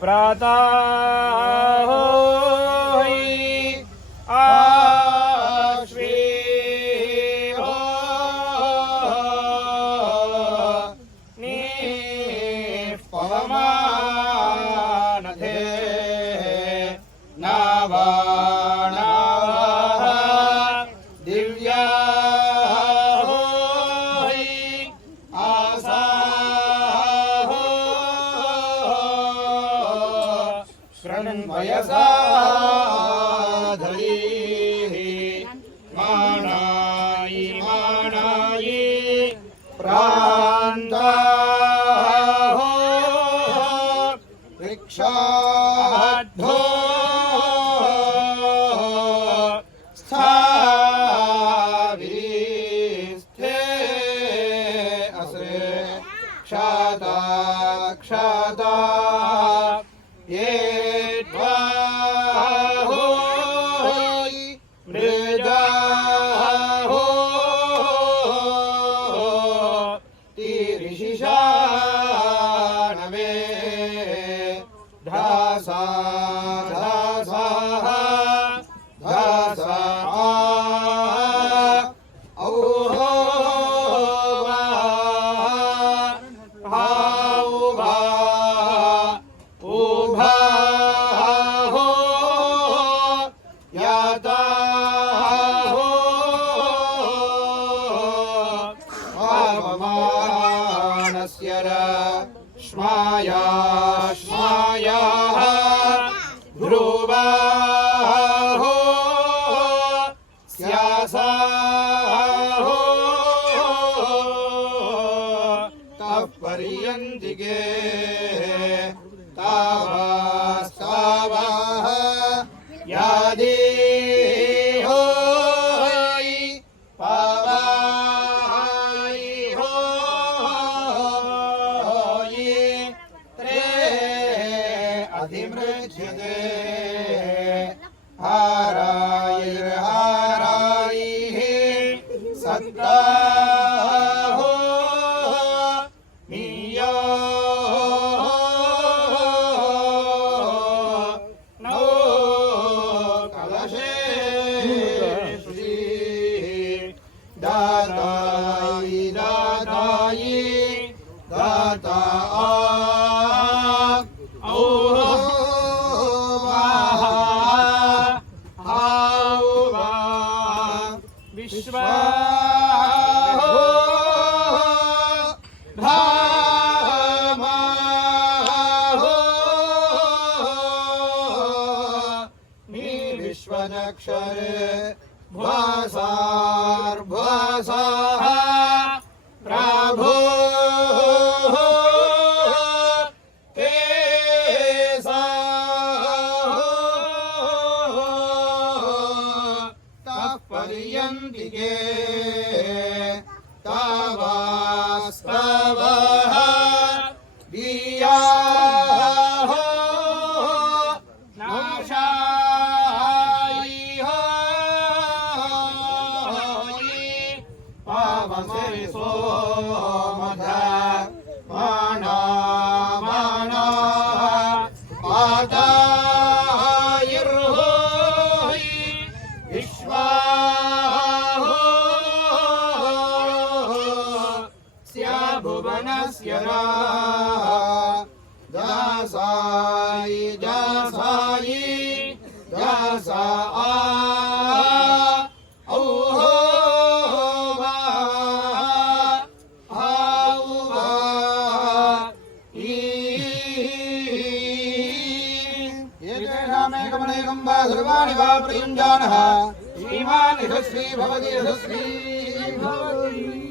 प्रातः होई आश्वी हो निष्पवमानधे नावाणा दिव्या वयसा धरी मानाई मानाई प्रांता हो वृक्षाढ्यो स्थाविस्थे असरे क्षाता क्षाता ये धासा धासा धासा औहो भाऊभा उभा हो याता हो वावमानस्य रश्माया श्माया ध्रुवा हो स्यासा हो तपर्यन्तिके तावास्तावा यादि हो पावाई हो अधिमृज्यते हारायैर्हारायैः सत्ता हो नीयो नो कलशेषु दातायि दातायि दाता विश्वा हो भामा हो विश्वनक्षरे भासार्भासाः प्राभो पर्यन्तिके तावास्तवः दियाः नाशायि हो पावसे सोमधा माना माना पाता विश्वा भुवनस्य दासायि दासायि दासा औहो भाऊभा येषामेकमनेकं वा सर्वाणि वा प्रयुञ्जानः श्रीमान् यशस्वी भवति यशस्वी भवति।